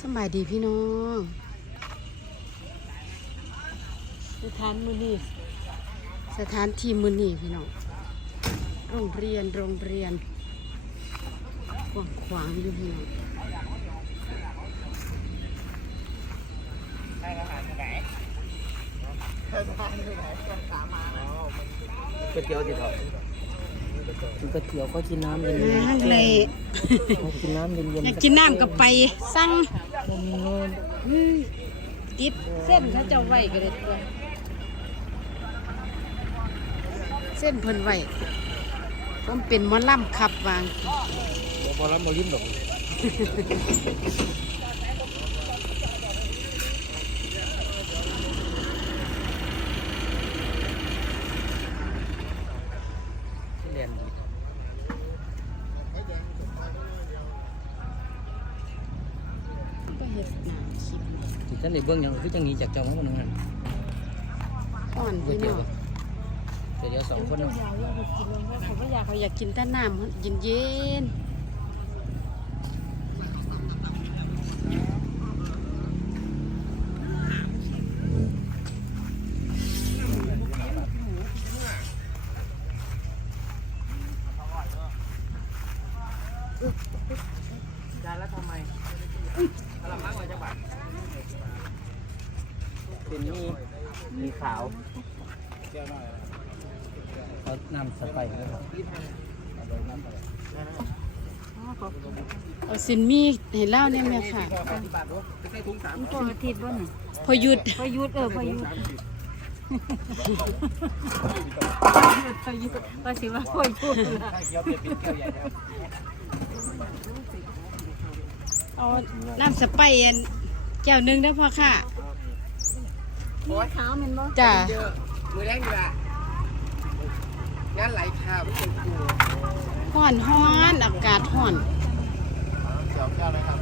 สบายดีพี่น้องสถานมือนี่สถานที่มือนี่พี่น้องโรงเรียนโรงเรียนกว้างขวางอยู่พี่น้องก๋วยเตี๋ยวติดต่อ กินก๋วยเตี๋ยวก็กินน้ำเย็นๆเลยกินน้ำเย็นอยากกินน้ำก็ไปสั่งๆมันมีเงินอืมติดเส้นเขาเจ้าไว้ก็ได้ตัวเส้นเพิ่นไว้ผมเป็นหมอล่ำขับวางเดี๋ยวพอรับมาลิ้มดอกเรียนดี ก็เฮ็ดหน้าคลิป ที่ฉัน ได้เบื้องอย่างคือจังนี้จากเจ้าของมันนั่นอ่อนก๋วยพี่เตี๋ยน้วองเดี๋ยวเดี๋ยวสองคนนั่งอยากอยากกินเลยเขาก็อยากเขาอยากกินแต่น้ำเย็นเย็นๆ เขานำสไปร์เลยครับเอาสินมีให้เล่าเนี่ยแม่ค่ะมันก็อาทิตย์บ่นี่พอหยุดพอหยุดเออพอหยุดพอหยุดว่าสิว่าพอหยุดล่ะเอาน้ำสไปร์อันแก้วหนึงได้อพ่อค่ะ มีขาวแม่นบ่จ้ามือแรงดีละงานไหลข่าวไม่เป็นครูห้อนห้อนอากาศห้อนเดี๋ยวเจ้าเลยครับ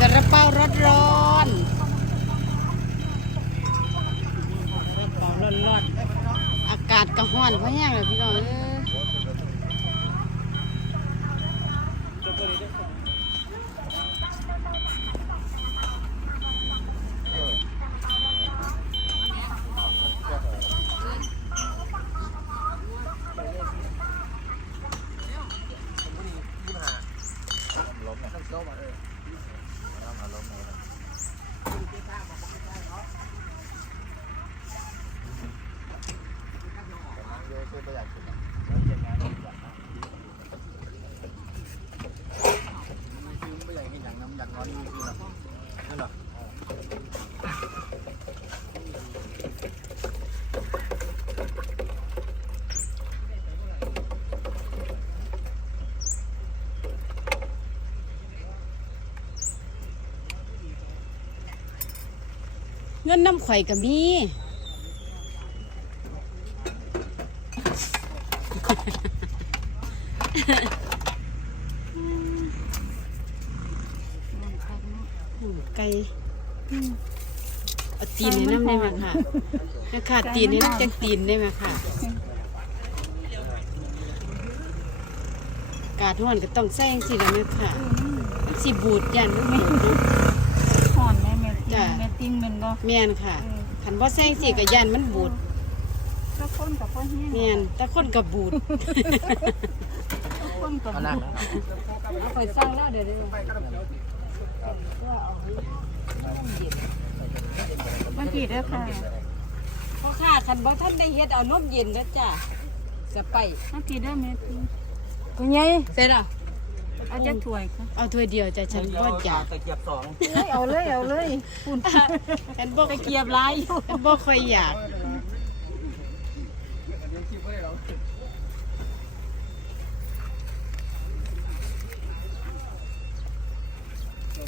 กระเป๋ารถร้อนกระเป๋าร้อนร้อนอากาศก็ห้อนเพราะแห้งเลยพี่น้องเอ้ เงินน้ำข่อยก็มี หมู ไก่อืมเอาตีนในน้ำได้ไหมค่ะแม่ค่ะตีนในน้ำจังตีนได้ไหมค่ะ กาดห่อนก็ต้องใส่จังสิแล้วแม่ค่ะมันสิบูดยันมันบูดเนาะห่อนแม่แม่ติ้จ้ะงแม่ติ้งแม่นบ่แม่นค่ะขันบ่ใส่จังสิก็ยันมันบูด ก็คนกับพ่อแห้งแม่นแต่คนก็บูดคนกับเอาหนักนะเอาไปสร้างแล้วเดี๋ยวเดี๋ยวมากี่เด้อค่ะเพราะค่ะขันบ่ท่านได้เฮ็ดเอานมเย็นนะจ้ะสไปมากี่เด้อแม่ติ้งกูใหญ่เสร็จแล้วเอาจะถ้วยค่ะเอาถ้วยเดียวจ้ะฉันบ่อยากตะเกียบสองเอาเลยเอาเลยคุณฉันบ่ตะเกียบหลายอยู่ฉันบ่ค่อยอยาก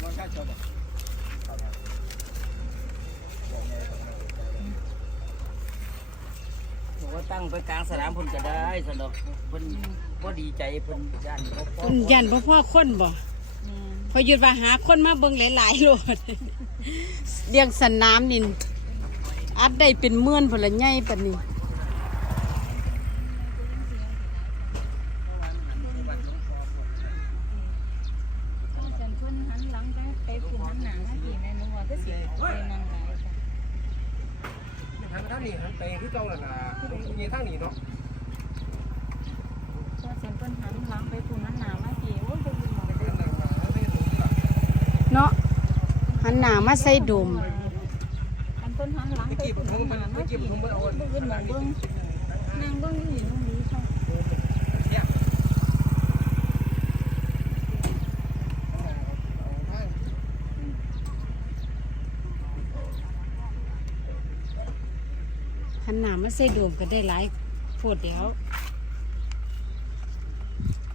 บอก ว่าตั้งไปกลางสนามเพิ่นก็ได้สนอกเพิ่นบ่ดีใจเพิ่นย่านบ่พอเพิ่นยันบ่พ่อคนบ่พอหยุดว่าหาคนมาเบิ่งหลายๆโลดเลี้ยงสนามนี่อัดได้เป็นหมื่นพุ่นละใหญ่ปานนี้ ก็สิไปนั่นนทางทางนี้ทางไปที่เจ้าน่ะนะมีทางนี้เนาะพอเสียงเพิ่นหันลังไปปุ่นนั้นหนามาพี่โอ้ยบ่รู้หมอเด้อเนาะหันหน้ามาใส่ดุมมันต้นหันหลังไปปุ่นนั้นหนามาพี่บ่รู้หมองเบิ่งนางเบิ่งอยู่นี่ หันหน้ามาใส่ดมก็ได้หลายโพดเดียว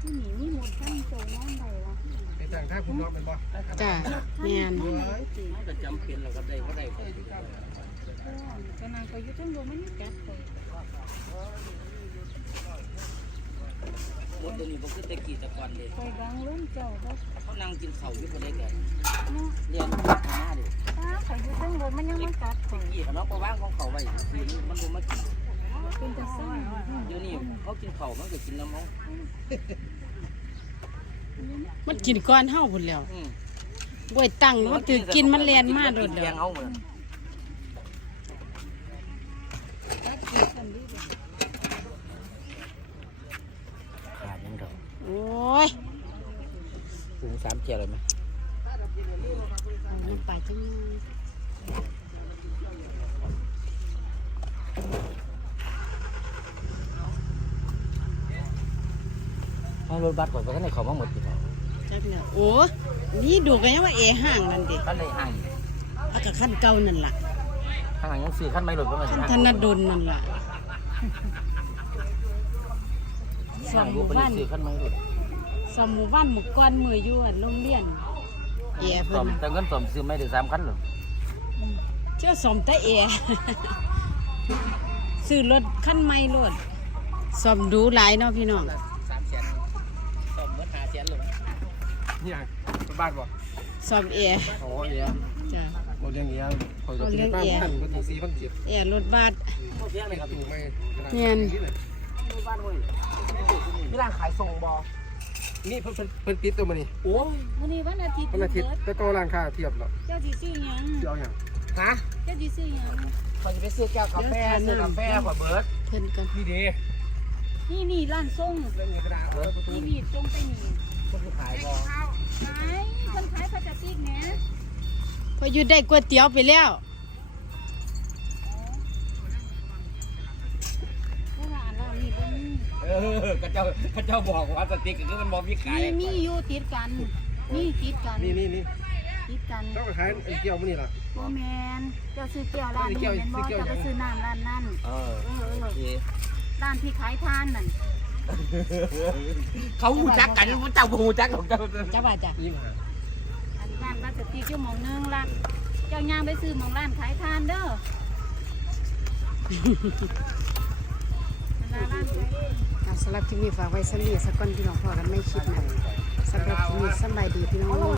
ที่นี่มีหมดทั้งโซนนั่นได้ล่ะไปทางทางคุณเนาะเป็นบ่จ้ะแม่นมันก็จำเป็นแล้วก็ได้ก็ได้ไปก็นางก็อยู่ทั้งบ่มันกัดข่อย รถเดี๋ยวนี้บ่คือแต่กี่แต่ก่อนเลยข่อยดังล้นเจ้าบ่เขานั่งกินข้าวอยู่บ่ได้กันเนาะเรียนหน้าดิตาข่อยอยู่ทั้งบ่มันยังมากัดข่อยกี่เขาเนาะบ่ว่างของเขาไว้คือมันบ่มากินเป็นตาซ่าเดี๋ยวนี้เขากินข้าวมันก็กินน้ำเขามันกินก้อนเฮาพุ่นแล้วอืมบ่ยตั้งมันถือกินมันแล่นมาโดดแล้แล้ว ว เอาหมด กัดกินกันดีบ่ ขาดยังดอก โอ้ย ปรุงสามเจียเลยไหมเอาน้ำปลาจังให้รถบัสก่อนไปข้างในเขามาหมดกี่เท่าจักแล้วโอ้นี่ดูกันยังว่าเอห่างนั่นดิขั้นในห้างเอากับขั้นเก่านั่นล่ะข้างหลังยังซื้อขั้นไม่หลุดก็มาขั้นธนดลนั่นล่ะสอห้างงหดูมู่เป็นบ้านซื้อขั้นไม่หลุด สองหมู่บ้านหมู่ก้อนมืออยู่อะโรงเรียนเอสเพิ่มนแต่เงินสมซื้อไม่ถึงสามขั้นหรอกเชื่อสมแต่เอซื้อรถขั้นใหม่รถสมดูหลายเนาะพี่น้องสามแสนสมเมื่อหาแสนหรอเนี่ยบ้านบ่สมเอโอ้ยเนี่ยจ้ะบ่เรื่องนี้ข่อยก็สิบ้านพันก็ถึง4,700เอรถบัสพวกเพียงเลยครับถูกไหมเงิน บ้านเว้ยมีร้านขายส่งบอ นี่เพิ่นเพิ่นเพิ่นปิดตัวมานี่โอ้ยมื้อนี้วันอาทิตย์วันอาทิตย์แต่ก็ร้านค้าเทียบแล้วเจ้าสิซื้อหยังสิเอาหยังฮะเจ้าสิซื้อหยังเขาจะไปซื้อแก้วกาแฟซื้อกาแฟกว่าเบิร์ดเพิ่นกันนี่เด้นี่นี่ร้านส่งเรื่องนี้ก็ได้เออนี่นี่ส่งไปนี่คนขายบอขายคนขายพลาสติกแหน่พออยู่ได้ก๋วยเตี๋ยวไปแล้วแล้ว ออกระเจ้ากระเจ้าบอกว่าสติ๊กคือมันบอมีขายมีมีอยู่ติดกันนี่ติดกันนี่นี่นี่ติดกันต้องไปขายไอ้เกี่ยวมื้อนี่ล่ะบ่แม่นเจ้าซื้อแก้วร้านนี้ซื้อแก้วแม่นบ่ซื้อแก้วเจ้าไปซื้อน้ำร้านนั้นเออเออเอโออเคร้านที่ขายทานนั่นเขาหูจักกันมันเจ้าหูจักของเจ้าจ้าว่าจ้ะยิ้มหาอันร้านพลาสติกอยู่หม่องหนึงร้านเจ้าย่างไปซื้อหม่องร้านขายทานเด้อร้า สำหรับที่นี้ฝากไว้สำนีสักก้อนพี่น้องพอกันไม่คิดหน่อยสำหรับที่นี้สบายดีพี่น้อง